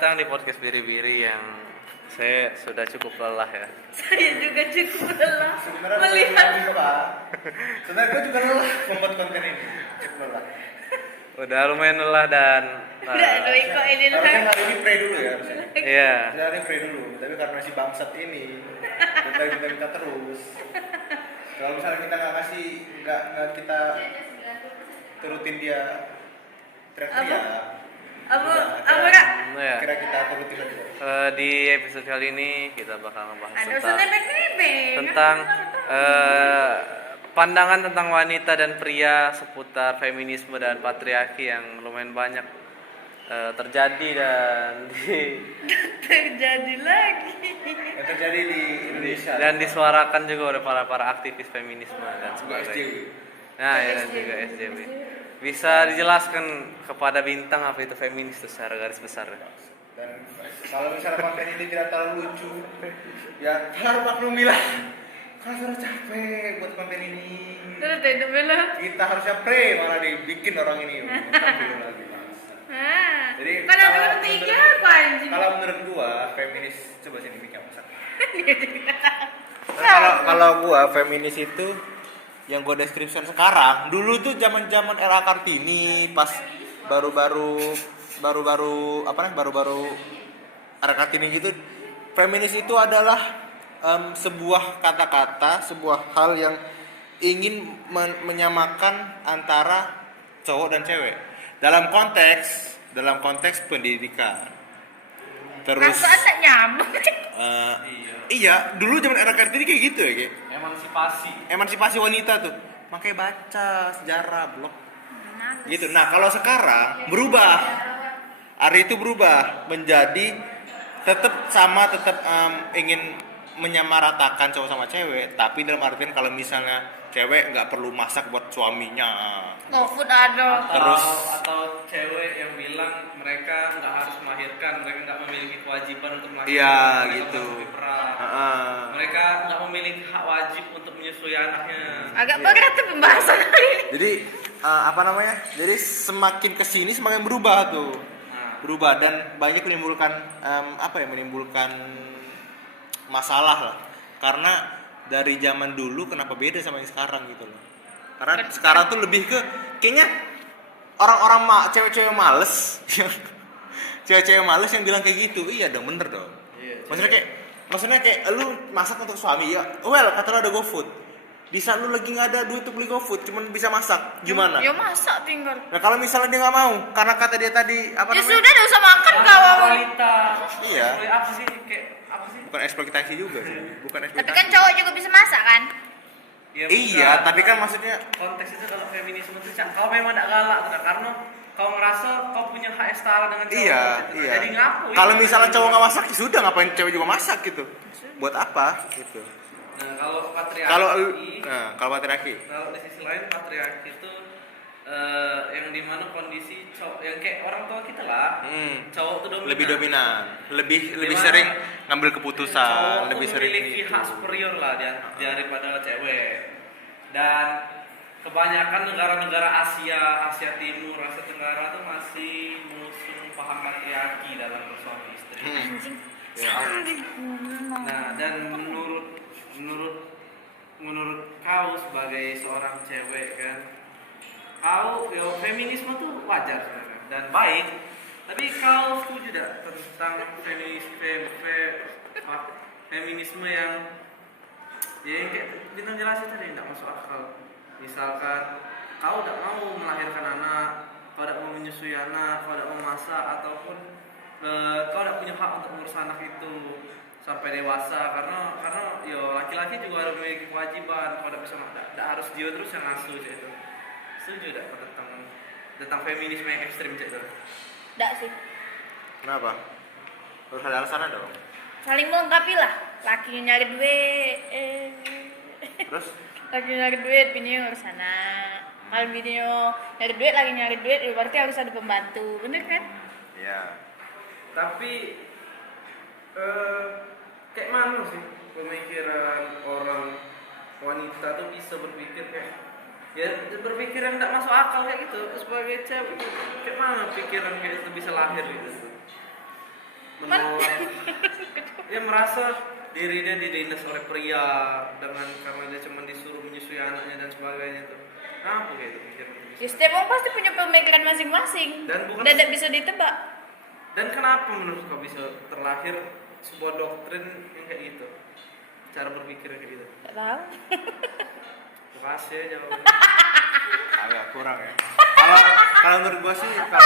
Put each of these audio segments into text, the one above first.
datang di podcast Biri-Biri yang saya sudah cukup lelah ya. Saya juga cukup lelah Sebenarnya melihat. Sebenarnya gue juga lelah membuat konten ini. Cukup lelah. Udah lumayan lelah dan Udah, doi kok ini Harusnya lah. hari ini pray dulu ya harusnya. iya. Harusnya hari ini pray dulu. Tapi karena si bangsat ini minta terus. Kalau misalnya kita nggak kasih, nggak kita turutin dia teriak-teriak. Apa? Ya. Kira kita turutin aja. Di episode kali ini kita bakal ngebahas Ada usah nebeng-nebeng. tentang pandangan tentang wanita dan pria seputar feminisme dan patriarki yang lumayan banyak terjadi terjadi lagi. Yang terjadi di Indonesia. dan disuarakan juga oleh para aktivis feminisme dan sebagainya. Nah, ya dan juga SJW. Bisa dijelaskan kepada Bintang apa itu feminis itu secara garis besar? Dan kalau misalnya konten ini tidak terlalu lucu, ya harus maklumilah. Kalau sudah capek buat konten ini. Terus tidak bela. Kita harusnya pray malah dibikin orang ini. Ah. Jadi Kalau belum tiga apa anjing? Kalau menurut gua feminis coba sini bikin masak. Kalau gua feminis itu yang gua deskripsikan sekarang, dulu tuh zaman-zaman era Kartini pas baru-baru era Kartini gitu, feminis itu adalah sebuah kata-kata, sebuah hal yang ingin menyamakan antara cowok dan cewek dalam konteks pendidikan. Terus Perasaan tak nyambung. iya, dulu zaman era Kartini kayak gitu ya, kayak emansipasi wanita tuh. Makanya baca sejarah blog. Gitu. Nah, kalau sekarang berubah. Hari itu berubah menjadi tetap ingin menyamaratakan cowok sama cewek, tapi dalam artian kalau misalnya cewek nggak perlu masak buat suaminya. GoFood ada. Atau cewek yang bilang mereka nggak harus melahirkan, mereka nggak memiliki kewajiban untuk melahirkan. Iya, mereka gitu. berperan. Mereka nggak memiliki hak wajib untuk menyusui anaknya. Agak berat tuh pembahasan hari ini. Jadi Jadi semakin kesini semakin berubah tuh. Berubah dan banyak menimbulkan menimbulkan masalah lah. Karena dari zaman dulu kenapa beda sama yang sekarang gitu loh. Karena sekarang tuh lebih ke kayaknya orang-orang cewek-cewek males cewek-cewek males yang bilang kayak gitu. Iya dong, bener dong. Iya, maksudnya kayak lu masak untuk suami ya. Well, kata lu ada GoFood. Di saat lu lagi nggak ada duit untuk beli GoFood, cuman bisa masak, gimana? Ya masak tinggal. Nah kalau misalnya dia nggak mau, karena kata dia tadi Ya sudah, udah usah makan kau. Wanita. Iya. Apa sih? Bukan eksploitasi juga sih, bukan eksploitasi. Tapi kan cowok juga bisa masak kan? Ya, iya, tapi kan maksudnya konteks itu kalau feminisme itu kau memang tidak galak karena kau merasa kau punya hak yang setara dengan cowok. iya. Jadi ngaku. Kalau misalnya cowok nggak masak, ya sudah ngapain cewek juga masak gitu? Buat apa? Gitu. Nah, kalau patriarki. Kalau patriarki. Kalau di sisi lain patriarki itu yang dimana kondisi cowok yang kayak orang tua kita lah, cowok itu dominan. Lebih dominan, lebih sering ngambil keputusan, Cowok lebih tuh sering memiliki hak superior lah daripada cewek. Dan kebanyakan negara-negara Asia Timur, Asia Tenggara tuh masih mengusung paham patriarki dalam bersuami istri. Anjing. Nah, dan menurut kau sebagai seorang cewek kan, feminisme tuh wajar sebenarnya dan baik, tapi kau setuju tidak tentang feminisme yang kayak bintang jelasin tadi tidak masuk akal? Misalkan kau tidak mau melahirkan anak, kau tidak mau menyusui anak, kau tidak mau masak, ataupun kau tidak punya hak untuk mengurus anak itu sampai dewasa karena laki-laki juga harus memiliki kewajiban. Kau tidak bisa, tidak harus dia terus yang ngasuh gitu. Setuju tidak tentang feminisme yang ekstrim gitu? Enggak sih. Kenapa? Harus ada alasan dong. Saling melengkapi lah. Lakinya nyari duit. Terus? Lakinya nyari duit, bininya ngurus anak. Kalau bininya nyari duit, lagi nyari duit, ya berarti harus ada pembantu. Bener kan? Iya. Tapi kayak mana sih pemikiran orang wanita tuh bisa berpikir berpikir yang tidak masuk akal kayak gitu sebagai cewek? Kayak mana pikiran kayak itu bisa lahir gitu? dia merasa diri dia ditindas oleh pria dengan karena dia cuma disuruh menyusui anaknya dan sebagainya tuh. Kenapa kayak itu pikir? Ya setiap orang pasti punya pemikiran masing-masing. Dan bukan- tidak bisa ditebak. Dan kenapa menurut kau bisa terlahir sebuah doktrin yang kayak gitu? Cara berpikir kayak gitu. Tidak tahu. Kasih aja jawabannya. Agak kurang ya. Kalau menurut gua sih, kalau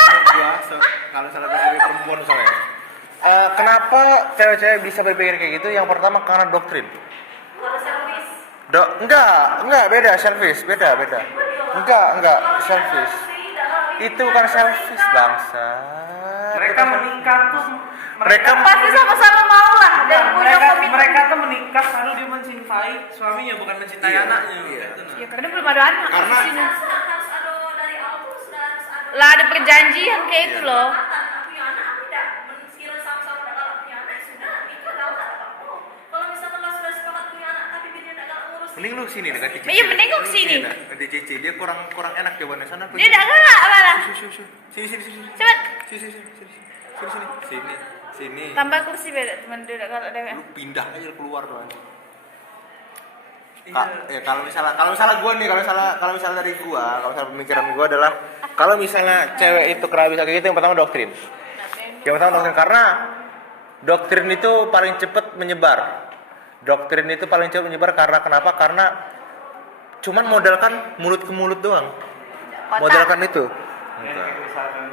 salah gua sebagai perempuan misalnya, kenapa cewek-cewek bisa berpikir kayak gitu? Yang pertama karena doktrin. Kalau servis. Enggak beda selfish, beda. Enggak selfish. Itu bukan selfish bangsa. Mereka menikah tuh Mereka Pasti sama-sama mau lah dan punya komitmen. mereka tuh menikah lalu dia mencintai suaminya bukan mencintai Iya, anaknya iya. gitu, nah. Ya karena belum ada anak. Karena- di sini. harus ada dari awal tuh sudah harus ada Lah ada perjanjian kayak itu loh. aku punya anak aku tidak menskira sama-sama tidak galak punya anak sudah nikah galak ada apa kalau misalkan lo sudah sepakat punya anak tapi dia tidak galak ngurus mending lu sini dengan Cici. Iya, mending lu sini. Di Cici dia kurang enak jawabannya sana. Dia tidak galak malah. Sini. Cepat. Sini. Tambah kursi beda teman dia tidak galak deh. Lu pindah aja lu keluar tuh anjing. Iya. Kalau misalnya gua nih, kalau misalnya dari gua, kalau misalnya pemikiran gua adalah kalau misalnya cewek itu kenapa bisa kayak gitu, yang pertama doktrin. Yang pertama doktrin karena doktrin itu paling cepat menyebar. Doktrin itu paling cepat menyebar karena kenapa? Karena cuman modalkan mulut ke mulut doang. Modalkan itu. Kayak misalkan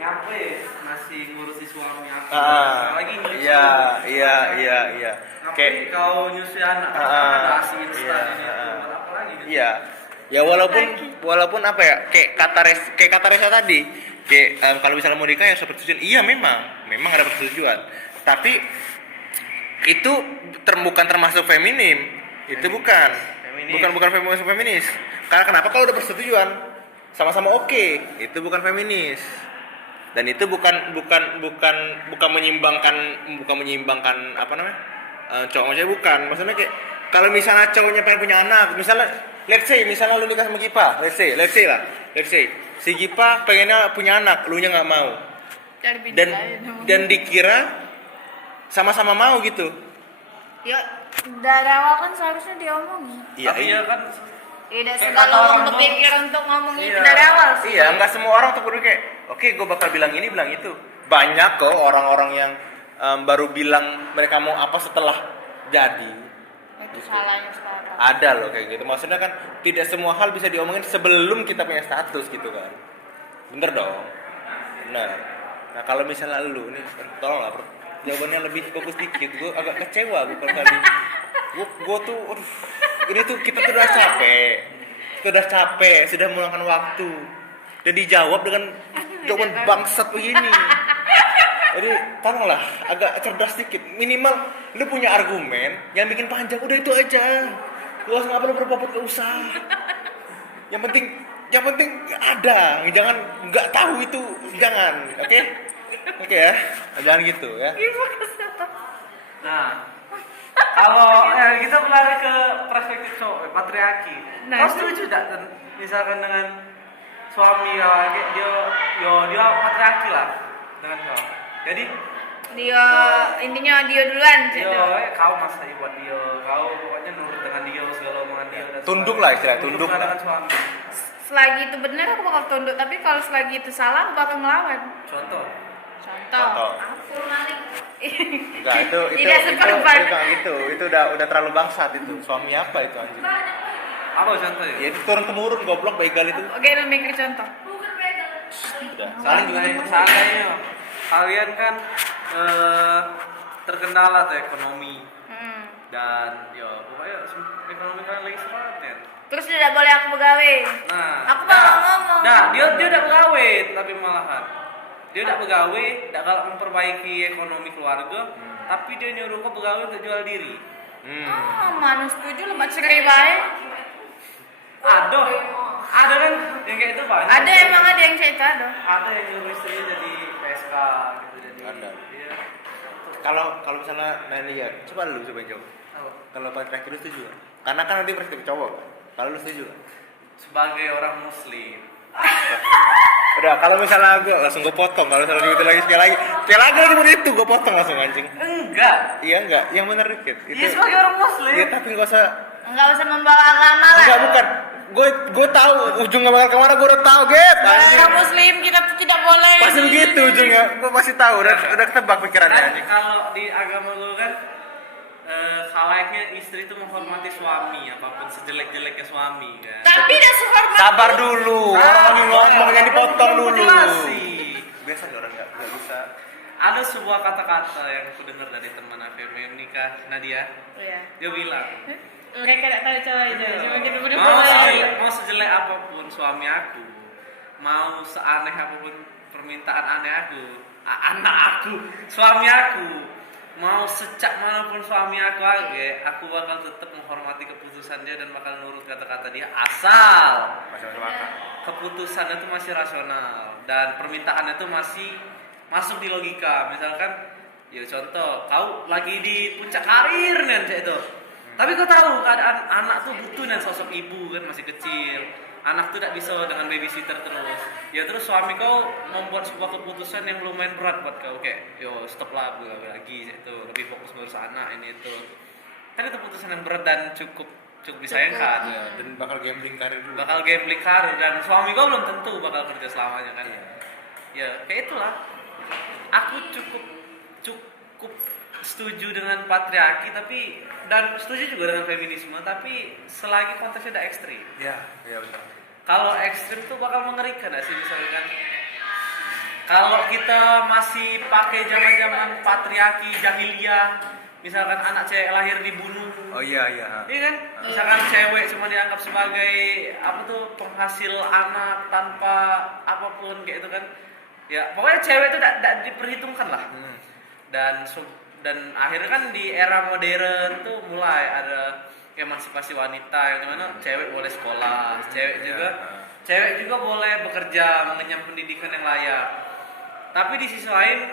ngapain masih ngurusi suami aku lagi nyuci Iya. ngapain kau nyuci anak ada asi instan ini buat apa lagi gitu. Iya. Ya walaupun apa ya kayak kata Reza tadi, kayak kalau misalnya mau nikah ya ada persetujuan. Iya memang ada persetujuan. Tapi itu bukan termasuk feminim. Itu bukan feminis. Karena kenapa kalau udah persetujuan sama-sama oke, itu bukan feminis. Dan itu bukan menyimbangkan apa namanya? Cowok sama cewek bukan. Maksudnya kayak kalau misalnya cowoknya pengen punya anak, misalnya let's say lu nikah sama Gipa, let's say si Gipa pengennya punya anak, lu nya nggak mau. Dan dikira sama-sama mau gitu. Ya dari awal kan seharusnya diomongin. Tapi ya kan Tidak Kayak segala kata orang orang tuh- berpikir untuk ngomong itu Iya. dari awal sih. Iya, nggak semua orang tuh perlu kayak, oke, gue bakal bilang ini, bilang itu. Banyak kok orang-orang yang baru bilang mereka mau apa setelah jadi. Itu salahnya sekarang. Ada loh kayak gitu. Maksudnya kan tidak semua hal bisa diomongin sebelum kita punya status gitu kan. Bener dong. Bener. Nah kalau misalnya lu nih, tolonglah jawabannya lebih fokus dikit. Gue agak kecewa gue kalau tadi. Gue tuh, aduh, ini tuh kita tuh udah capek, sudah meluangkan waktu. Dan dijawab dengan jawaban bangsat begini. Jadi tolonglah agak cerdas dikit. Minimal lu punya argumen yang bikin panjang, udah itu aja. Gak usah perlu berbobot, gak usah. Yang penting ada. Jangan nggak tahu itu, jangan. Oke ya, jangan gitu ya. nah kalau kita kembali ke perspektif cowok patriarki. Nah, Kau setuju tidak misalkan dengan suami ya kayak dia patriarki lah dengan kau. Jadi Dia intinya dia duluan gitu. kau masa buat dia, kau pokoknya nurut dengan dia segala omongan dia. Dan Tunduk sebagainya. lah istilah, tunduk lah. dengan suami. Selagi itu benar aku bakal tunduk, tapi kalau selagi itu salah aku bakal ngelawan. Contoh. Contoh. Aku maling. Enggak, itu Tidak seperempat. itu udah terlalu bangsat itu. Suami apa itu anjing? Apa contohnya? Ya itu turun temurun goblok begal itu. Oke, lu mikir contoh. Udah. Saling juga tempat Seandainya kalian kan terkendala tuh ekonomi dan pokoknya ekonomi kalian lagi semangat ya. Terus tidak boleh aku begawe. Nah, Aku bakal ngomong. Nah, dia udah begawe tapi malahan. Dia udah begawe, udah kalau memperbaiki ekonomi keluarga, tapi dia nyuruh kau begawe untuk jual diri. Oh, mana setuju lebat cerai baik. Ada kan yang kayak itu banyak. Ada emang ada yang cerita ada. Ada yang nyuruh istrinya jadi PSK gitu jadi. Ada. Iya. Kalau misalnya lihat, coba jawab. Apa? Kalau patriarki lu setuju? Karena kan nanti perspektif cowok kan. Kalau lu setuju kan? Sebagai orang muslim Udah, kalau misalnya langsung gue potong, kalau misalnya gitu lagi sekali lagi itu gue potong langsung anjing. Enggak. Iya enggak, yang benar dikit. Iya sebagai orang muslim. Iya tapi nggak usah. Enggak usah membawa agama lah. Enggak bukan. Gue tahu ujungnya bakal kemana, gue udah tahu Gap. Orang muslim kita tuh tidak boleh. Pasti begitu ujungnya, gue pasti tahu. Udah ketebak pikirannya Kan anjing. kalau di agama gue kan khalaiknya istri itu menghormati suami apapun sejelek-jeleknya suami kan. Tapi tidak sehormat. Sabar dulu, orang lagi ngomong yang dipotong dulu. Jelasin. Biasa orang nggak bisa. Ada sebuah kata-kata yang aku dengar dari teman aku yang menikah, Nadia. Iya. Dia bilang, Mereka tidak tahu cowok itu. Cuma kita berdua mau sejelek apapun suami aku, mau seaneh apapun permintaan anak aku, suami aku, mau secak manapun suami aku bakal tetap menghormati keputusan dia dan bakal nurut kata-kata dia asal Macam-macam akal. keputusannya itu masih rasional dan permintaannya itu masih masuk di logika. Misalkan, ya contoh, kau lagi di puncak karir nih itu, tapi kau tahu keadaan anak tuh butuh dan sosok ibu kan masih kecil, anak tuh tidak bisa dengan babysitter terus. Ya terus suami kau membuat sebuah keputusan yang lumayan berat buat kau, kayak yo stop lah lagi itu, lebih fokus ngurus anak ini itu. Kan itu keputusan yang berat dan cukup disayangkan. Ya, dan bakal gambling karir dulu. Bakal gambling karir dan suami kau belum tentu bakal kerja selamanya kan. Ya kayak itulah. Aku cukup setuju dengan patriarki dan setuju juga dengan feminisme, tapi selagi konteksnya tidak ekstrim. Iya betul. Kalau ekstrim tuh bakal mengerikan nggak sih, misalkan kalau kita masih pakai zaman patriarki jahiliyah, misalkan anak cewek lahir dibunuh. Oh iya. Iya kan? Misalkan cewek cuma dianggap sebagai penghasil anak tanpa apapun kayak itu kan. Ya, pokoknya cewek itu tidak diperhitungkan lah. Dan akhirnya kan di era modern tuh mulai ada emansipasi wanita yang dimana cewek boleh sekolah, cewek juga boleh bekerja, mengenyam pendidikan yang layak. Tapi di sisi lain,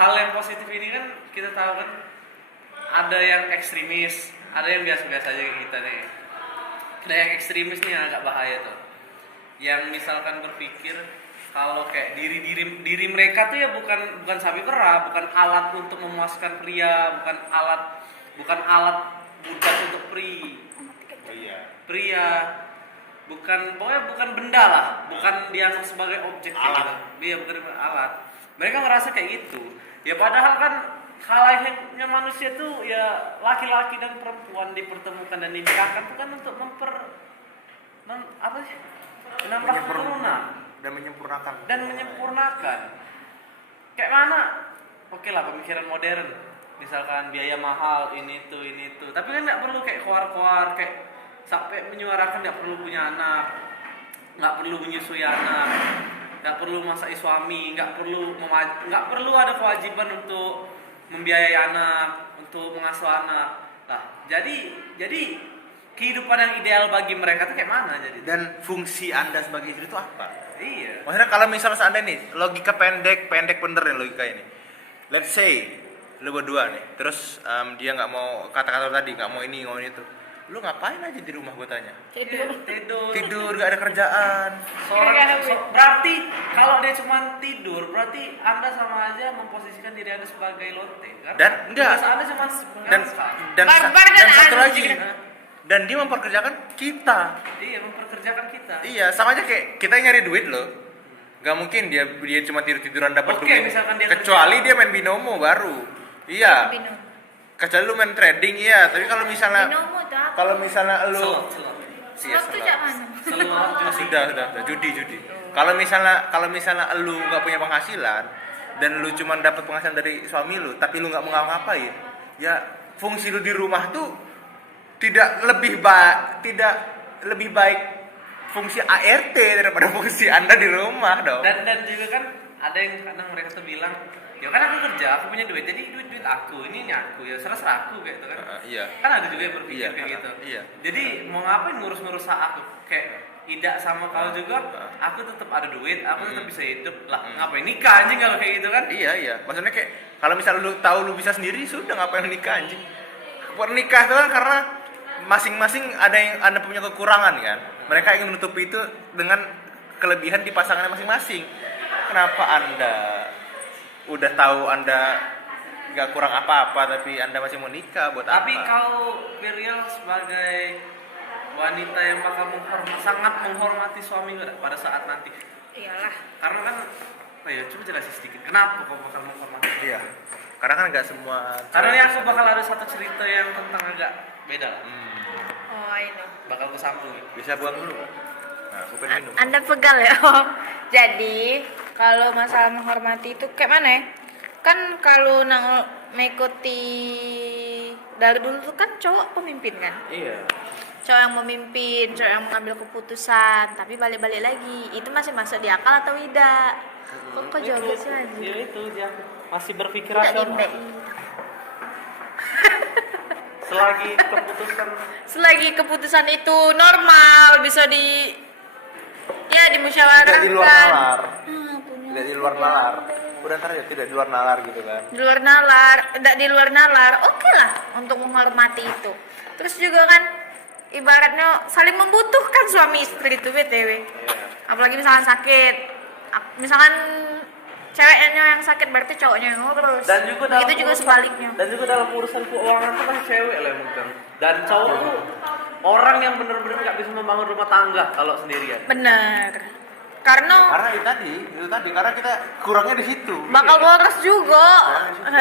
hal yang positif ini kan kita tahu kan ada yang ekstremis, ada yang biasa-biasa aja kayak kita nih. Ada yang ekstremis nih yang agak bahaya tuh. Yang misalkan berpikir kalau kayak diri mereka tuh ya bukan sapi perah, bukan alat untuk memuaskan pria, bukan alat budak untuk pria, pokoknya bukan benda lah, bukan dianggap sebagai objek alat. Dia bukan alat. Mereka ngerasa kayak gitu. Ya padahal kan khalaiknya manusia tuh ya laki-laki dan perempuan dipertemukan dan dinikahkan tuh kan untuk menambah keturunan dan menyempurnakan. Kayak mana? Oke lah pemikiran modern. Misalkan biaya mahal ini itu. Tapi kan nggak perlu kayak koar-koar, kayak sampai menyuarakan nggak perlu punya anak, nggak perlu menyusui anak, nggak perlu masai suami, nggak perlu ada kewajiban untuk membiayai anak, untuk mengasuh anak. Lah, jadi kehidupan yang ideal bagi mereka tuh kayak mana jadi? Dan fungsi Anda sebagai istri itu apa? Iya. Maksudnya kalau misalnya seandainya nih, logika pendek bener nih logika ini. Let's say lu berdua nih, terus dia nggak mau kata-kata tadi, nggak mau ini, nggak mau itu. Lu ngapain aja di rumah, gue tanya? Tidur, nggak ada kerjaan. Berarti kalau dia cuma tidur, berarti Anda sama aja memposisikan diri Anda sebagai lonte kan? Dan enggak. Tugas Anda cuma Dan satu lagi, anjing. dan dia memperkerjakan kita. Iya, memperkerjakan kita. Iya, sama aja kayak kita nyari duit loh. Gak mungkin dia cuma tiduran dapat Oke, duit. misalkan dia Kecuali kerja. dia main binomo baru. Iya. Kecuali lu main trading, iya. Tapi kalau misalnya Binomo tuh apa? kalau misalnya lu Selot. Iya, Slot tuh jak mana? Selot. sudah judi. Kalau misalnya lu nggak punya penghasilan dan lu cuma dapat penghasilan dari suami lu, tapi lu nggak mau ngapain, ya fungsi lu di rumah tuh tidak lebih baik fungsi ART daripada fungsi Anda di rumah dong. Dan juga kan ada yang kadang mereka tuh bilang, ya kan aku kerja, aku punya duit, jadi duit aku, ini aku, ya serah aku kayak gitu kan. Iya. Kan ada juga yang berpikir kayak gitu. Iya. Jadi mau ngapain ngurus aku? Kayak tidak sama kau juga, aku tetap ada duit, aku tetap bisa hidup. Lah, ngapain nikah anjing kalau kayak gitu kan? Iya. Maksudnya kayak kalau misalnya lu tahu lu bisa sendiri, sudah ngapain nikah anjing? Nikah itu kan karena masing-masing ada yang Anda punya kekurangan kan. Mereka ingin menutupi itu dengan kelebihan di pasangannya masing-masing. Kenapa Anda udah tahu Anda nggak kurang apa-apa tapi Anda masih mau nikah buat Tapi apa? kau Berial sebagai wanita yang bakal sangat menghormati suami nggak pada saat nanti? Iyalah. Karena kan, coba jelasin sedikit. Kenapa kau bakal menghormati? Iya. Karena kan nggak semua. Karena ini aku bakal ada satu cerita yang tentang agak beda. Oh, ini. Bakal ke samping. Bisa buang dulu nggak? Nah, aku pengen minum. Anda pegal ya. Jadi kalau masalah menghormati itu kayak mana ya? Kan kalau mengikuti dari dulu tuh kan cowok pemimpin kan. Iya. Cowok yang memimpin, cowok yang mengambil keputusan. Tapi balik-balik lagi, itu masih masuk di akal atau tidak? Kok jawab sih lagi? Iya itu dia masih berpikir Tidak rasional. tidak. Selagi keputusan itu normal bisa dimusyawarahkan. Tidak di luar nalar. Punya Tidak di luar nalar. Udah ntar ya tidak di luar nalar gitu kan. Di luar nalar, tidak di luar nalar, oke lah untuk menghormati itu. Terus juga kan ibaratnya saling membutuhkan suami istri itu BTW. Apalagi misalkan sakit, misalkan ceweknya yang sakit berarti cowoknya yang ngurus. Dan juga dalam itu juga sebaliknya. Dan juga dalam urusan keuangan tuh kan cewek lah yang megang. Dan cowok tuh orang yang benar-benar nggak bisa membangun rumah tangga kalau sendirian. Bener. Karena Karena itu tadi karena kita kurangnya di situ. bakal boros juga.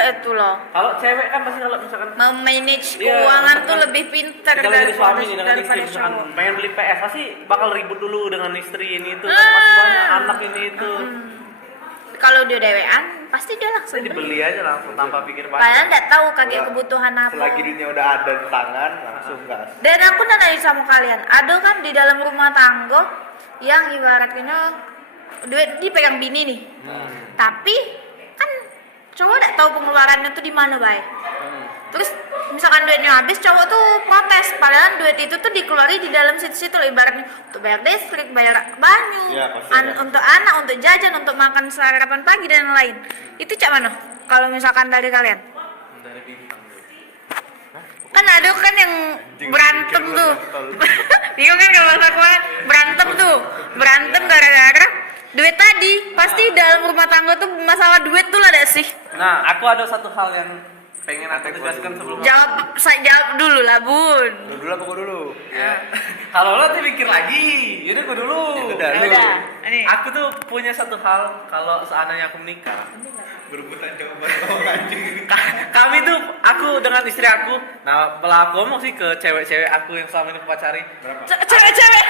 Itu loh. Kalau cewek kan pasti kalau misalkan Memanage Iya, keuangan tuh misalkan lebih pintar kita lagi suami nih dengan istri daripada misalkan cowok. pengen beli PS pasti bakal ribut dulu dengan istri ini itu kan masih banyak anak ini itu. Kalau dia dewean, pasti dia langsung Saya dibeli aja langsung tanpa pikir Padahal panjang. nggak tahu kakek Udah. kebutuhan apa. Selagi duitnya udah ada di tangan langsung gas. Dan aku nanya sama kalian, ada kan di dalam rumah tangga yang ibaratnya duit dipegang bini nih, tapi kan cowok nggak tahu pengeluarannya tuh di mana baik. Terus misalkan duitnya habis, cowok tuh protes, padahal duit itu tuh dikeluarin di dalam situ-situ loh, ibaratnya untuk bayar listrik, bayar banyu, Iya, pasti. untuk anak, untuk jajan, untuk makan sarapan pagi dan lain. Itu cak mana? Kalau misalkan dari kalian? Dari bintang. Kan ada kan yang berantem tuh. Bingung kan kalau aku berantem gara-gara duit tadi. Pasti dalam rumah tangga tuh masalah duit tuh lah ada sih. Nah, aku ada satu hal yang pengen aku tegaskan sebelum Saya jawab dulu lah bun. Dulu aku dulu. kalau lo tuh mikir lagi, yaudah gue dulu. Udah, Ya udah, ini. Aku tuh punya satu hal kalau seandainya aku menikah. Berebutan jawaban kau anjing. Kami tuh, aku dengan istri aku, nah pelaku ngomong sih ke cewek-cewek aku yang selama ini aku pacari. Berapa? Cewek-cewek.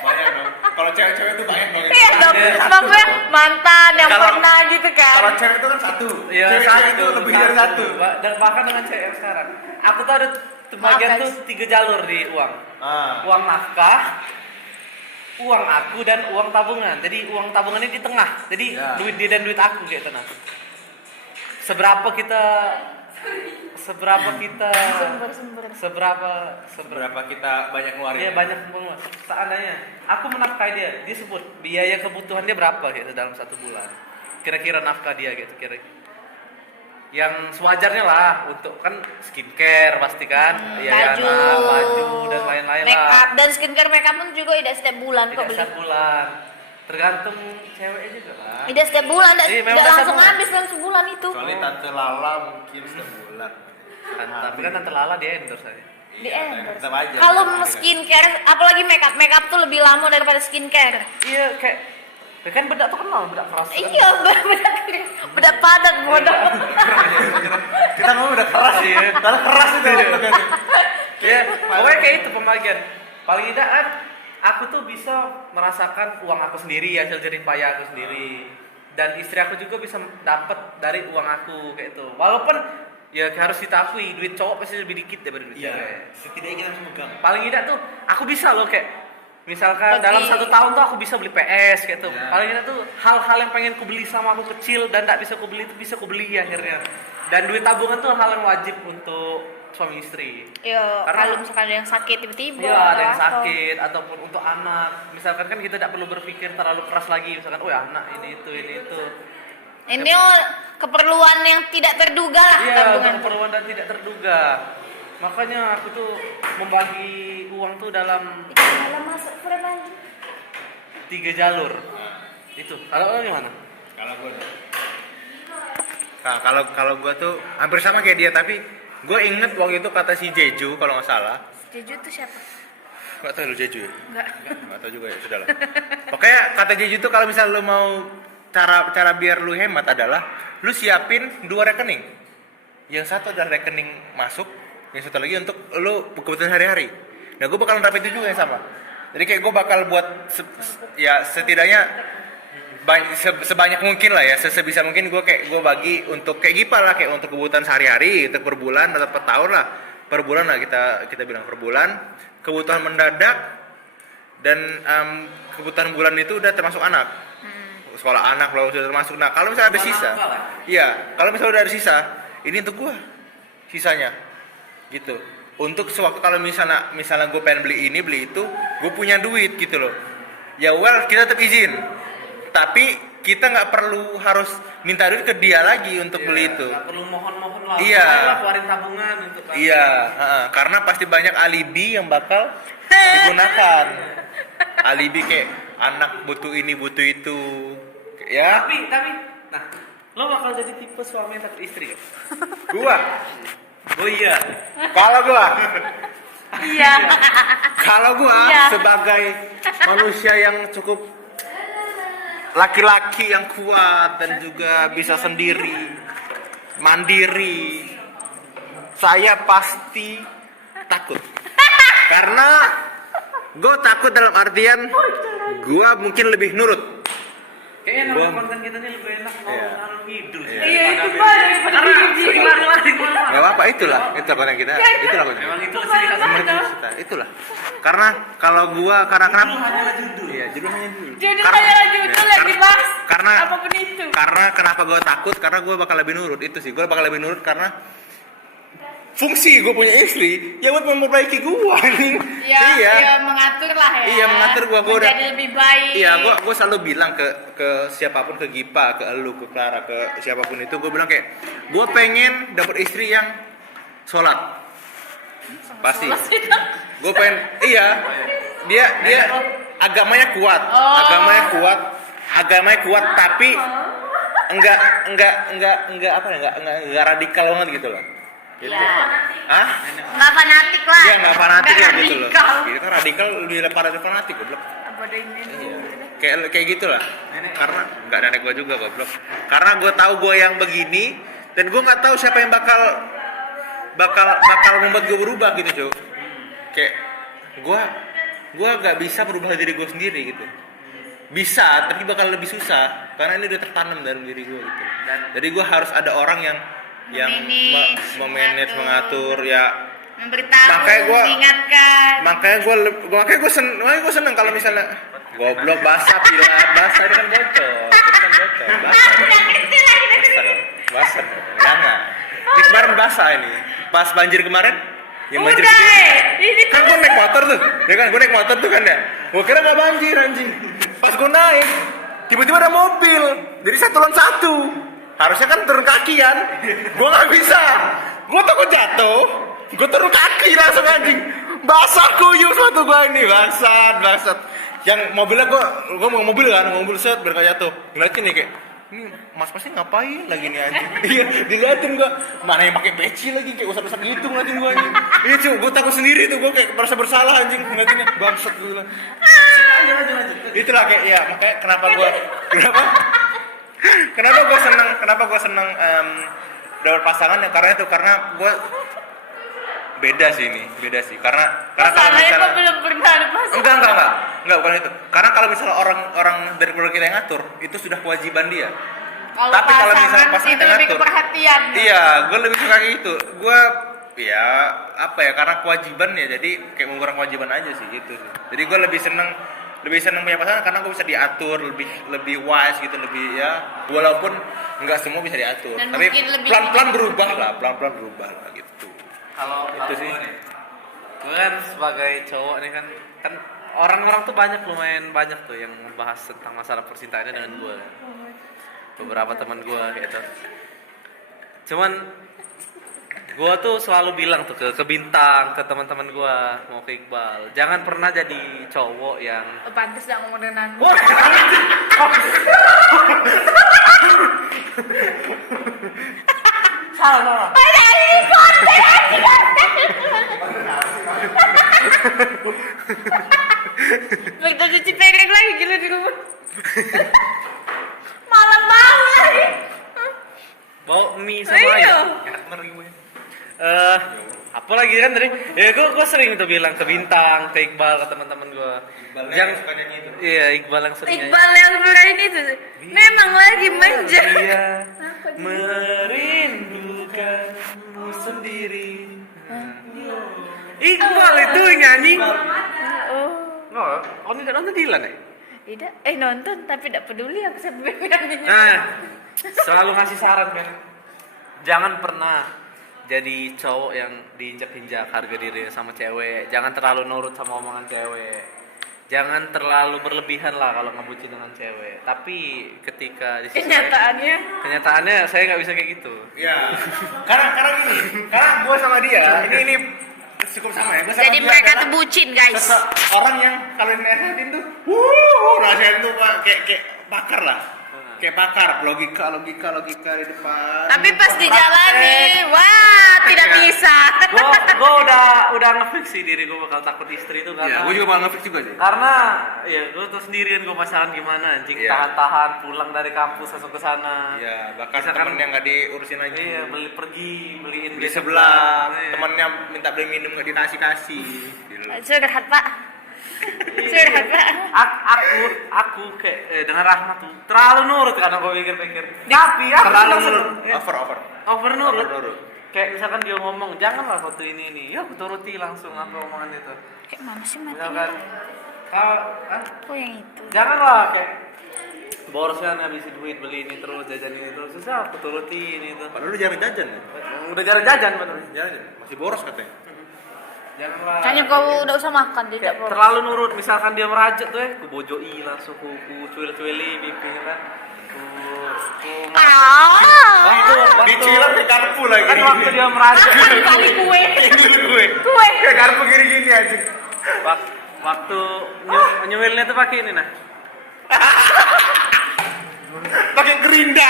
Banyak dong. Kalau cewek-cewek tuh banyak dong. Iya dong. Maksudnya mantan yang Kalau- pernah gitu kan. Kalau cewek itu kan satu. Iya, Cewek-cewek itu lebih dari satu. Dan bahkan dengan cewek yang sekarang, aku tuh ada bagian Maaf, tuh guys. 3 jalur di uang. Uang nafkah, uang aku dan uang tabungan. Jadi uang tabungan ini di tengah. Jadi Ya. duit dia dan duit aku gitu nah. Seberapa kita Berapa kita banyak ngeluarin? Iya banyak banget. Seandainya aku menafkahi dia sebut biaya kebutuhan dia berapa gitu dalam 1 bulan. Kira-kira nafkah dia gitu kira. Yang sewajarnya lah untuk kan skincare pasti kan, baju dan lain-lain Make lah. up dan skincare make up pun juga tidak setiap bulan kok Tidak beli. setiap bulan. Tergantung ceweknya juga lah. Tidak setiap bulan, Iya, tidak memang langsung setiap habis dalam sebulan itu. Kecuali Tante Lala mungkin sebulan. Tapi kan Tante Lala dia endorse saya. Di endorse. Tetap aja. Kalau skincare, apalagi make up tuh lebih lama daripada skincare. Iya kayak kan bedak tuh kenal bedak keras. Kan? Iya, bedak padat bodoh. Kita ngomong udah keras sih. Kalau keras itu kan. Ya, pokoknya kayak itu pembagian. Paling tidak kan aku tuh bisa merasakan uang aku sendiri, hasil jerih payah aku sendiri. Dan istri aku juga bisa dapat dari uang aku kayak itu. Walaupun ya harus kita akui duit cowok pasti lebih dikit daripada duit cewek. Setidaknya kita harus megang. Paling tidak tuh aku bisa loh kayak misalkan Bagi- dalam 1 tahun tuh aku bisa beli PS kayak tuh. Ya. Paling tidak tuh hal-hal yang pengen ku beli sama aku kecil dan tidak bisa ku beli itu bisa ku beli akhirnya. Dan duit tabungan tuh hal yang wajib untuk suami istri. Yo, Karena- kalau misalkan ada yang sakit tiba-tiba. Iya, ada yang atau apa. sakit ataupun untuk anak. Misalkan kan kita tidak perlu berpikir terlalu keras lagi. Misalkan, oh ya anak ini itu. Ini keperluan yang tidak terduga lah Iya, tabungan. keperluan dan tidak terduga. Makanya aku tuh membagi uang tuh dalam Dalam masuk frame aja. 3 jalur. Itu. Kalau lo gimana? Kalau gue kalau gue tuh hampir sama kayak dia, tapi gue inget waktu itu kata si Jeju kalau nggak salah. Jeju tuh siapa? Nggak tahu lu Jeju ya? Enggak. Nggak tahu juga ya, sudah lah. Pokoknya kata Jeju tuh kalau misal lu mau cara biar lu hemat adalah lu siapin 2 rekening. Yang satu adalah rekening masuk, yang satu lagi untuk lu kebutuhan hari-hari. Nah gue bakal nerapin itu juga yang sama. Jadi kayak gue bakal buat ya setidaknya sebanyak mungkin lah ya, sebisa mungkin gue bagi untuk kayak Gipa lah, kayak untuk kebutuhan sehari-hari, untuk per bulan atau per tahun lah, per bulan lah kita bilang per bulan, kebutuhan mendadak dan kebutuhan bulan itu udah termasuk anak, sekolah anak kalau sudah termasuk. Nah kalau misalnya ada sisa, iya kalau misalnya udah ada sisa, ini untuk gue sisanya, gitu. Untuk sewaktu kalau misalnya gue pengen beli ini beli itu, gue punya duit gitu loh. Ya kita tetap izin. Tapi kita nggak perlu harus minta duit ke dia lagi untuk beli itu. Nggak perlu mohon-mohon lah. Iya. Keluarin tabungan untuk. Iya, karena pasti banyak alibi yang bakal digunakan. Alibi kayak anak butuh ini butuh itu, ya. Tapi, nah, lo bakal jadi tipe suami yang satu istri ya? Gua, Oh iya. kalau gua Iya. Iya. sebagai manusia yang cukup laki-laki yang kuat dan juga bisa sendiri, mandiri, saya pasti takut. Karena gue takut dalam artian gue mungkin lebih nurut. Kayaknya nama konten kita ini lebih enak kalau hidup sih. Iya itu mah daripada Lari. Gak apa-apa, itulah konten kita. Itulah konten. Emang itu ciri khas mereka. Itulah. Karena kalau gue karena kenapa? Hanyalah judul. Iya, judul hanya judul. Judul hanya judul yang dibahas. Karena apapun itu. Karena kenapa gue takut? Karena gue bakal lebih nurut itu sih. Gue bakal lebih nurut karena fungsi gue punya istri ya buat memperbaiki gue nih. Iya, mengatur lah ya. Iya, mengatur gue udah jadi lebih baik. Iya, gue selalu bilang ke siapapun, ke Gipa, ke elu, ke Clara, ke siapapun itu, gue bilang kayak gue pengen dapet istri yang sholat. Pasti. Gue pengen, iya. Dia agamanya kuat. Agamanya kuat tapi enggak apa ya, enggak radikal banget gitu loh. Gitu. Iya. Hah? Nggak fanatik lah. Iya, enggak fanatik ya gitu loh. Radikal. Itu kan radikal lebih daripada fanatik goblok. Apa ini? Iya. Kayak gitulah. Karena enggak nenek gue juga goblok. Karena gue tahu gue yang begini dan gue nggak tahu siapa yang bakal membuat gue berubah gitu, cuy. Kayak gue nggak bisa merubah diri gue sendiri gitu. Bisa, tapi bakal lebih susah karena ini udah tertanam dalam diri gue gitu. Jadi gue harus ada orang yang memanage, mengatur ya. Memberitahu, mengingatkan. Makanya gue seneng kalau misalnya goblok basah itu kan bocor. Basah. Enggak. Ini kemarin basah ini. Pas banjir kemarin. Yang banjir ini kan gue naik motor tuh. Ya kan gue naik motor tuh kan ya. Gue kira gak banjir anjing. Pas gue naik, tiba-tiba ada mobil. Jadi 1 lawan 1. Harusnya kan turun kaki kan. Gue gak bisa. Gue takut jatuh. Gue turun kaki langsung anjing. Basah kuyup sepatu gue ini. Bangsat. Yang mobilnya gue mau mobil set biar gak jatuh. Ngeliatin nih kayak, ini mas pasti ngapain lagi nih anjing. Iya, diliatin gue. Mana yang pakai peci lagi kayak usap-usap gitu ngeliatin gue anjing. Iya cuy, gue takut sendiri tuh, gue kayak merasa bersalah anjing ngeliatinnya. Bangsat gue bilang. Itulah kayak ya, makanya kenapa gue seneng dapat pasangan ya karena itu, karena gue beda sih karena kalau misalnya kok belum pernah ada pasangan. enggak bukan itu, karena kalau misalnya orang dari keluarga kita yang ngatur itu sudah kewajiban dia. Tapi kalau misalnya pasangan itu lebih ke ngatur, perhatian. iya, gue lebih suka kayak gitu. Gue ya apa ya, karena kewajiban ya, jadi kayak mengurangi kewajiban aja sih gitu sih. Jadi gue lebih seneng punya pasangan karena gue bisa diatur lebih wise gitu, lebih ya, walaupun nggak semua bisa diatur. Dan tapi pelan-pelan berubah lah gitu. Kalau itu sih. Gue kan sebagai cowok nih kan orang-orang tuh lumayan banyak tuh yang membahas tentang masalah percintaannya dengan gue. Beberapa teman gue gitu. Cuman Gua tuh selalu bilang tuh ke Bintang, ke teman-teman gua, mau ke Iqbal, jangan pernah jadi cowok yang Pantes gak ngomong dengan aku. salah. Ada ini konten. Begitu cuci piring lagi gila di rumah. Malam banget lagi. Bawa mie sama Iya. ayam. Enak bener gue. Apa lagi kan tadi? Ya gue sering tuh bilang ke Bintang, ke Iqbal, ke teman-teman gue. Iqbalnya yang suka nyanyi itu. Iya, Iqbal yang sering nyanyi. Iqbal yang berain itu memang lagi manja. Iya, merindukanmu sendiri. Iqbal itu yang nyanyi. Oh, Oh, tidak nonton Dilan ya? tidak. Nonton tapi tidak peduli aku sampai nyanyinya. Nah, selalu ngasih saran kan. Jangan pernah jadi cowok yang diinjak-injak harga diri sama cewek. Jangan terlalu nurut sama omongan cewek. Jangan terlalu berlebihan lah kalau ngebucin dengan cewek. Tapi ketika di sisi lain- kenyataannya saya nggak bisa kayak gitu. Ya. Karena gini, karena gue sama dia ini cukup sama ya. Gua sama Jadi dia mereka adalah tuh bucin, guys. orang yang kalau nasihatin tuh, nasihatin tuh kayak pakar lah. Kayak pakar, logika di depan. Tapi pas dijalani, wah, tidak bisa. Gue udah ngefix sih diri gue bakal takut istri itu Ya, karena gue juga mau ngefix juga sih. karena ya gue tuh sendirian gue pacaran gimana anjing, Iya. tahan-tahan pulang dari kampus langsung ke sana. Ya, bahkan Misalkan- temen yang nggak diurusin aja. Iya, beliin Di gadget sebelah, lah. Iya. temennya minta beli minum nggak dikasih. Curhat, Pak. Curhat, Pak. Aku kayak dengan Rahmat tuh terlalu nurut karena gue pikir-pikir. Tapi aku Terlalu langsung over nurut. nurut. Kayak misalkan dia ngomong janganlah foto ini, ya aku turuti langsung apa omongan itu. Kayak mana sih mati? Misalkan kau Oh, yang itu. janganlah kayak borosnya habisin duit beli ini terus jajan ini terus susah aku turuti ini itu. Padahal udah jarang jajan ya. Udah jarang jajan bener. Jajan, masih boros katanya. Janganlah. Kayaknya kau udah usah makan, dia Kayak tidak boleh. terlalu nurut, misalkan dia merajut tuh ku bojoi langsung ku cuil-cuili pipinya kan. Dicilat ke karpu lagi. Kan waktu dia merajut Kali kue. gue. Kue. Kayak karpu gini-gini aja. waktu nyuilnya tuh pakai ini nah. Pakai gerinda.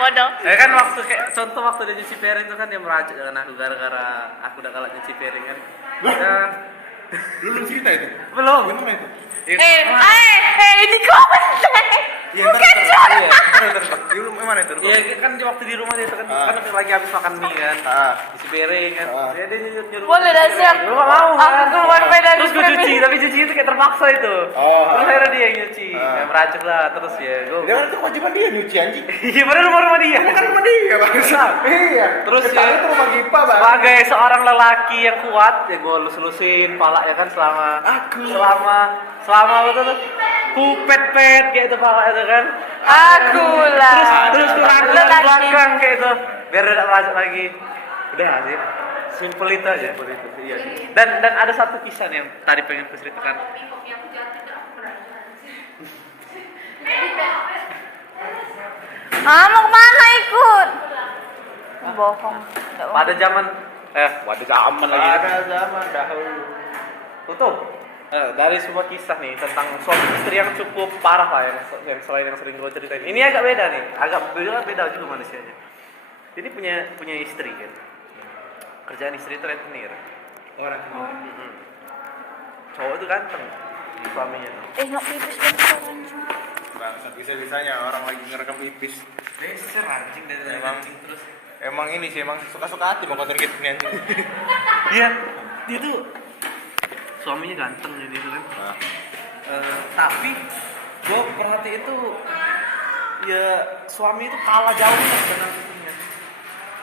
Bodoh. Ya kan waktu kayak contoh waktu dia nyuci piring itu kan dia merajut dengan aku gara-gara aku udah kalah nyuci piring kan. Ya, Lu belum cerita itu? belum. Gimana itu? Ini konten. Iya, ntar. Iya, lu mana itu? Iya kan di waktu di rumah dia itu kan Ah. kan lagi habis makan mie kan. Ah. Nyuci piring kan. Ah. Ya dia nyuruh. Boleh dah siap. Lu gak mau Aku kan? keluar beda Terus gue cuci, tapi cuci itu kayak terpaksa itu. Oh. Terus akhirnya dia yang nyuci. Ah. Ya meracuk lah terus ya. Dia kan itu kewajiban dia nyuci anjing. Iya padahal rumah dia. Kan rumah dia, Bang. Iya. Terus Ketara ya, itu rumah Gipa, Bang. sebagai seorang lelaki yang kuat ya gue lus-lusin pala ya kan selama betul tuh kupet-pet kayak itu pala itu kan. Aku lah. Terus kurang Lelaki. belakang kayak itu biar tidak meracuk lagi. Udah sih. Simpel itu aja. Iya. Dan ada satu kisah nih yang tadi pengen aku ceritakan. Mau kemana ikut? Bohong. Pada zaman lagi. Ada zaman dahulu. Tutup. Dari sebuah kisah nih tentang suami istri yang cukup parah lah yang selain yang sering gue ceritain. Ini agak beda nih, agak beda juga manusianya. Jadi punya istri kan. Kerjaan istri itu rentenir. Orang Cowok itu ganteng suaminya. Nggak pipis dan bangsat bisa-bisanya orang lagi ngerekam pipis. Beser anjing dari Emang. anjing terus. Emang ini sih emang suka-suka hati mau konten gitu nih anjing. Dia tuh suaminya ganteng ini kan. Nah, Tapi gue perhati itu ya suami itu kalah jauh lah dengan istrinya.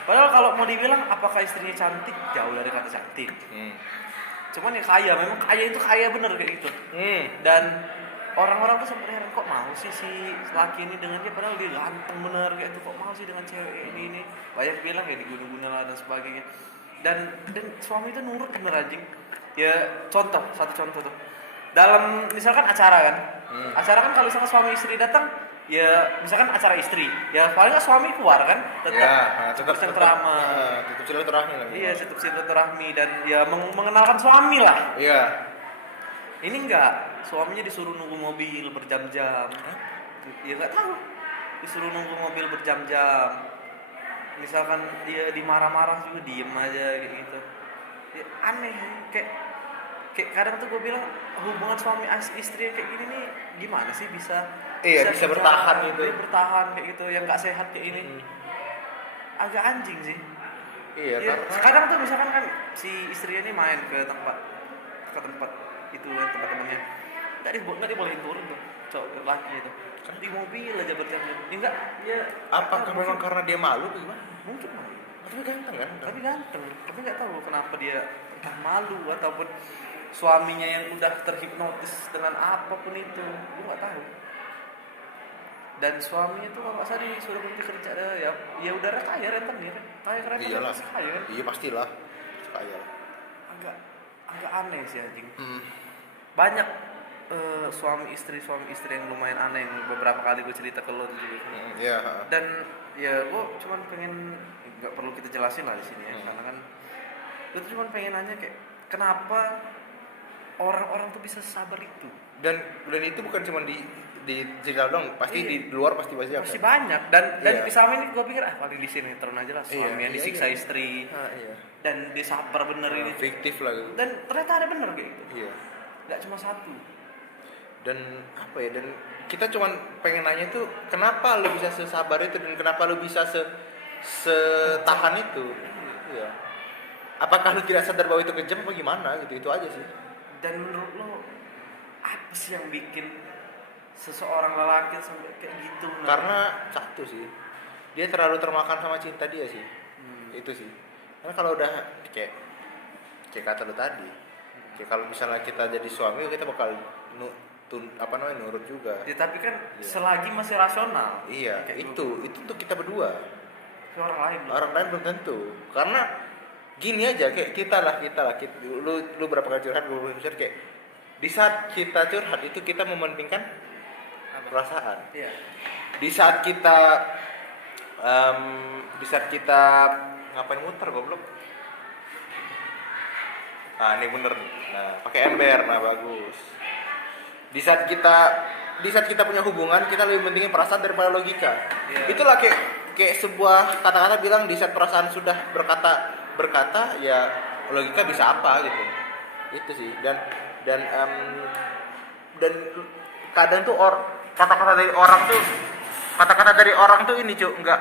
Padahal kalau mau dibilang apakah istrinya cantik, jauh dari kata cantik. Cuman ya kaya, memang kaya itu kaya bener kayak gitu. Dan orang-orang tuh sampai heran kok mau sih si laki ini dengan dia padahal dia ganteng bener kayak itu, kok mau sih dengan cewek ini. Banyak bilang ya diguna-guna lah dan sebagainya. Dan suami itu nurut bener anjing. Ya satu contoh tuh. Dalam misalkan acara kan. Acara kan kalau misalkan suami istri datang ya misalkan acara istri, ya paling nggak suami keluar kan, tetap tetap silaturahmi. tetap silaturahmi lagi. Iya, tetap silaturahmi dan ya mengenalkan suami lah. Iya. Ini enggak, suaminya disuruh nunggu mobil berjam-jam. Ya nggak tahu, disuruh nunggu mobil berjam-jam. Misalkan dia dimarah-marah juga diem aja gitu. Ya, aneh, kayak kadang tuh gue bilang hubungan suami istri kayak gini nih gimana sih bisa Bisa bertahan gitu. dia bertahan kayak gitu yang nggak sehat kayak ini. Agak anjing sih. Iya, Ya, karena kadang tuh misalkan kan si istrinya ini main ke tempat itu tempat-temannya nggak dibolehin turun tuh cowok laki itu kan di mobil aja berjam-jam ya enggak ya apakah memang karena dia malu atau gimana? mungkin malu Tapi ganteng kan? tapi nggak tahu kenapa dia entah malu ataupun suaminya yang udah terhipnotis dengan apapun itu gue nggak tahu. Dan suaminya tuh kalau nggak salah sudah berhenti kerja dah ya udah kaya rentenir kaya karena Iyalah. kaya kan Iya pastilah. Kaya. agak aneh sih anjing. Banyak suami istri yang lumayan aneh yang beberapa kali gue cerita ke lo tuh juga. Iya. Dan ya gue cuman pengen nggak perlu kita jelasin lah di sini ya karena kan gue tuh cuman pengen nanya kayak kenapa orang-orang tuh bisa sabar itu. Dan itu bukan cuma di cerita dong, pasti Iya. di luar pasti banyak. Masih kan? banyak dan Iya. selama ini gue pikir paling di sini turun aja lah suami Iya, yang iya, disiksa iya. istri Iya. dan disabar bener ini Fiktif lah gitu. dan ternyata ada bener kayak gitu Iya. nggak cuma satu. Dan apa ya, dan kita cuman pengen nanya tuh kenapa lu bisa sesabar itu dan kenapa lu bisa setahan itu. Iya. Apakah lu tidak sadar bahwa itu kejam apa gimana gitu, itu aja sih. Dan menurut lo apa sih yang bikin seseorang lelaki sampai kayak gitu? Karena satu sih, dia terlalu termakan sama cinta dia sih. Itu sih. Karena kalau udah kayak kata lu tadi, kayak kalau misalnya kita jadi suami kita bakal nurut juga. Ya tapi kan Iya. selagi masih rasional. Iya, Kayak itu untuk kita berdua. Tapi orang lain loh. Orang lain belum tentu. Karena gini aja kayak kita lah lu berapa kali curhat, gue curhat kayak di saat kita curhat itu kita mementingkan perasaan. Iya. Di saat kita ngapain muter goblok? Nah, ini bener nih. Nah, pakai ember, nah bagus. Di saat kita punya hubungan, kita lebih pentingin perasaan daripada logika. Iya. Itulah kayak sebuah kata-kata bilang di saat perasaan sudah berkata ya logika bisa apa gitu. Itu sih. Dan kadang tuh kata-kata dari orang tuh ini cuy nggak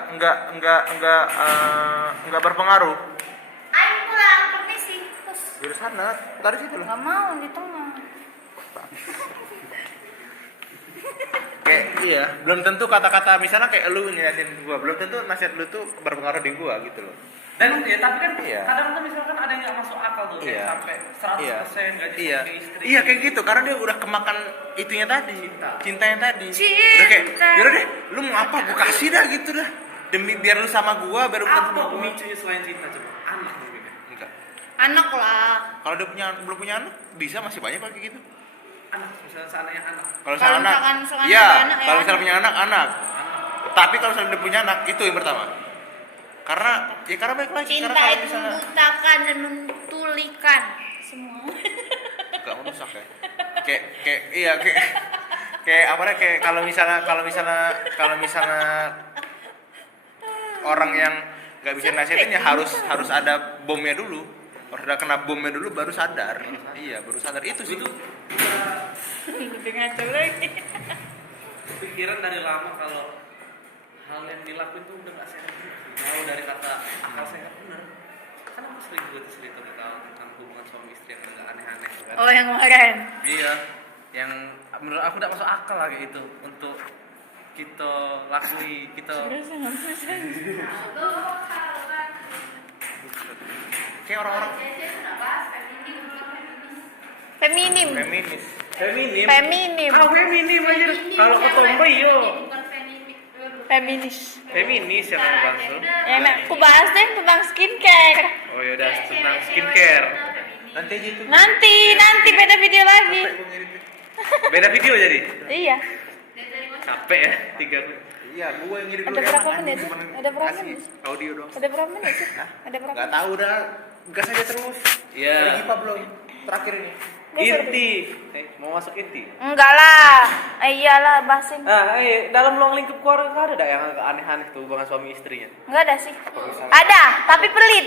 berpengaruh. Ayo pulang, permisi. Terus Di sana, tarik situ loh. nggak mau di tengah. Kayak iya, belum tentu kata-kata misalnya kayak lu nyinasin gua, belum tentu nasihat lu tuh berpengaruh di gua gitu loh. Dan ya tapi kan Iya. kadang tuh misalkan ada yang nggak masuk akal tuh kayak Iya. sampai 100% gaji Iya. ke istri. Iya kayak gitu karena dia udah kemakan itunya tadi, cintanya tadi. Cinta. Udah kayak, yaudah deh, lu mau apa gua kasih dah gitu dah. Demi biar lu sama gua, biar lu ketemu Apa sama gua. pemicunya selain cinta coba? Anak mungkin ya? Enggak. Anak lah. Kalau dia belum punya anak, bisa masih banyak kayak gitu. Anak misalnya seandainya anak. Kalau Kalau misalnya misalkan anak, ada iya. anak, ya Kalau misalnya anak. punya anak. Tapi kalau misalnya dia punya anak, itu yang pertama. Karena baik lagi. Cinta Karena kalau itu misalnya membutakan dan mentulikan semua. nggak merusak ya. Kayak apa deh, kayak kalau misalnya orang yang nggak bisa nasihatin ya harus ada bomnya dulu. Harus ada kena bomnya dulu baru sadar. Iya, baru sadar itu sih. Itu Lebih ngaco lagi. pikiran dari lama kalau hal yang dilakuin tuh udah nggak sehat. Jauh dari kata akal sehat bener. Kan aku sering gue cerita tentang hubungan suami istri yang agak aneh-aneh kan. Oh yang kemarin. Iya, yang menurut aku tidak masuk akal lagi itu untuk kita lakui Kayak orang-orang Feminim. feminis. Feminim. Kalau feminim aja, kalau ketombe yo. Feminis. Feminis yang kamu bahas tuh. Ya, aku bahas deh tentang skincare. Oh ya udah tentang skincare. Nanti aja itu. Nanti beda video lagi. Beda video jadi. Iya. Capek ya 3 Iya, gue yang ngiri dulu. Ada berapa emang, menit anjing, sih? cuman Ada berapa kasih menit? audio doang. Ada berapa menit sih? Hah? Ada berapa? Nggak tahu dah, gas aja terus. Iya. Ada Gipa belum? Terakhir ini. Inti. Mau masuk inti? Enggak lah. Iyalah bahasin. Dalam ruang lingkup keluarga ada enggak yang agak aneh-aneh tuh hubungan suami istrinya? Enggak ada sih. Ada, tapi pelit.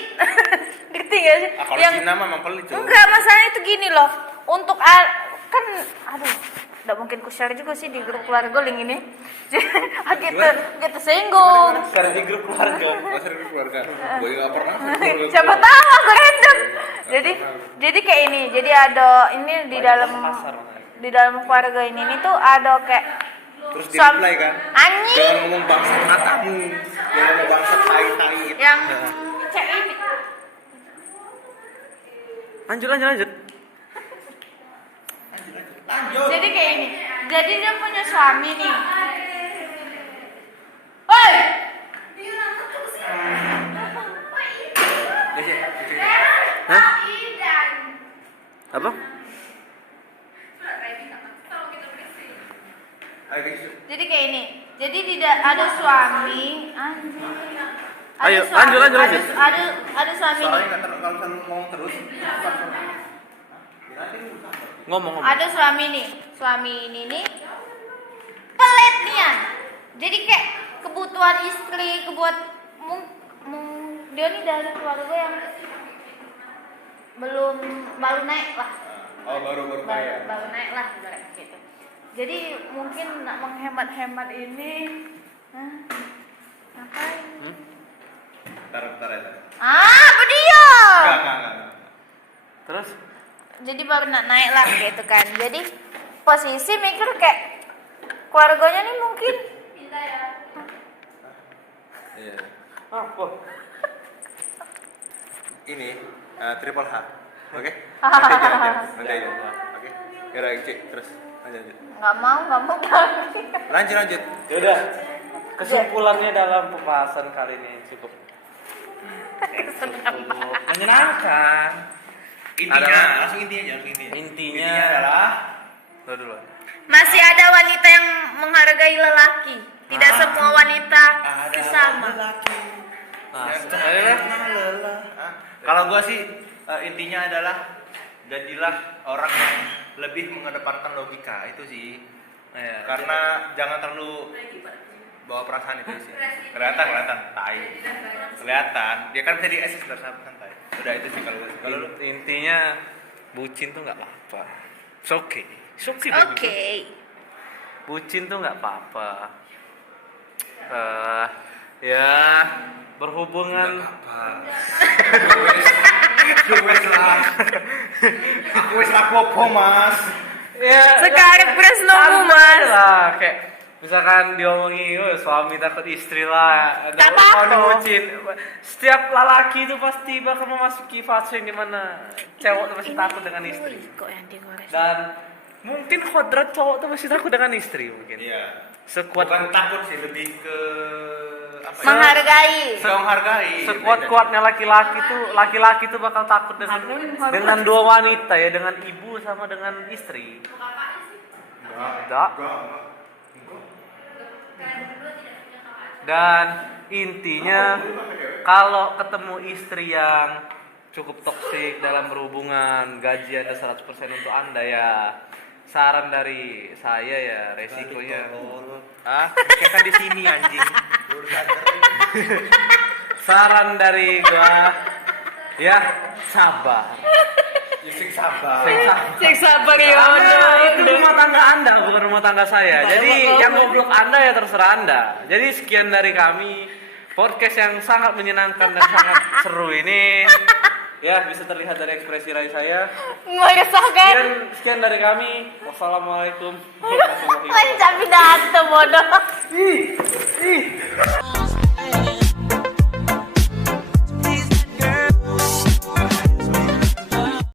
Ngerti gak sih? Ah, kalau Cina mah memang pelit, Cuk. Enggak, masalahnya itu gini loh. Untuk kan aduh, enggak mungkin ku share juga sih di grup keluarga link ini. Kita tersinggung. Sekarang di grup keluarga. Masa dari keluarga. Gue nggak pernah. Siapa tahu aku random. Jadi kayak ini. Jadi ada ini di dalam keluarga ini tuh ada kayak Terus di reply kan. anjing Jangan ngomong bangsa matamu. Jangan ngomong bangsa tai-tai gitu. yang cek ini. Lanjut. Jadi kayak ini. Jadi dia punya suami nih. Woi, Hah? Apa? Ayo guys. jadi kayak ini. Jadi tidak ada suami. Anjing. Ada Ayo, suami- lanjut. Ada suami Soalnya nih. nggak kalau selalu ngomong terus. Ngomong. Ada suami nih. Suami ini nih pelit nih ya. Jadi kayak kebutuhan istri, dia nih dari keluarga yang baru naik lah. Oh baru kaya. Baru naik lah ibarat gitu. Jadi mungkin nak menghemat ini. Ngapain? Bentar ya. Apa dia? Enggak. Terus? Jadi baru nak naik lah gitu kan. Jadi posisi mikir kayak keluarganya nih mungkin Iya. Apa? Ini triple H. Oke? Nanti aja. Oke. Ya udah, Cik, terus lanjut. nggak mau Lanjut. Yaudah. Kesimpulannya dalam pembahasan kali ini cukup menyenangkan. Intinya adalah dulu. Masih ada wanita yang menghargai lelaki. Tidak semua wanita sama. Kalau gua sih intinya adalah jadilah orang yang lebih mengedepankan logika itu sih. Karena jangan terlalu bawa perasaan itu sih. Kelihatan, tai. Kelihatan. Dia kan bisa di-assess dari santai. Udah itu sih kalau lu. Intinya bucin tuh nggak apa-apa. It's okay. Oke. Bucin tuh nggak apa-apa. Ya berhubungan. Gue popo mas. Ya, Sekarang presnomu mas. lah kayak misalkan diomongi suami takut istri lah, Tak apa-apa. bucin. Setiap lelaki itu pasti bakal memasuki fase yang dimana cewek tuh pasti takut dengan istri. Kok yang digores? Dan mungkin kodrat cowok tuh masih takut dengan istri mungkin. Iya. Sekuat Bukan takut sih, lebih ke apa ya? Menghargai. Menghargai. Sekuat-kuatnya laki-laki tuh bakal takut dengan dua wanita ya, dengan ibu sama dengan istri. Enggak. Dan intinya kalau ketemu istri yang cukup toksik dalam berhubungan, gaji Anda 100% untuk Anda ya. Saran dari saya ya resikonya. Kita di sini anjing. Saran dari gua ya sabar. Sing sabar. Sing sabar ya. Itu rumah tangga Anda, bukan rumah tangga saya. Jadi yang goblok Anda ya terserah Anda. Jadi sekian dari kami, podcast yang sangat menyenangkan dan sangat seru ini. Ya, bisa terlihat dari ekspresi raih saya. Meresahkan. Sekian dari kami. Wassalamualaikum warahmatullahi wabarakatuh. Lancar pidato bodoh.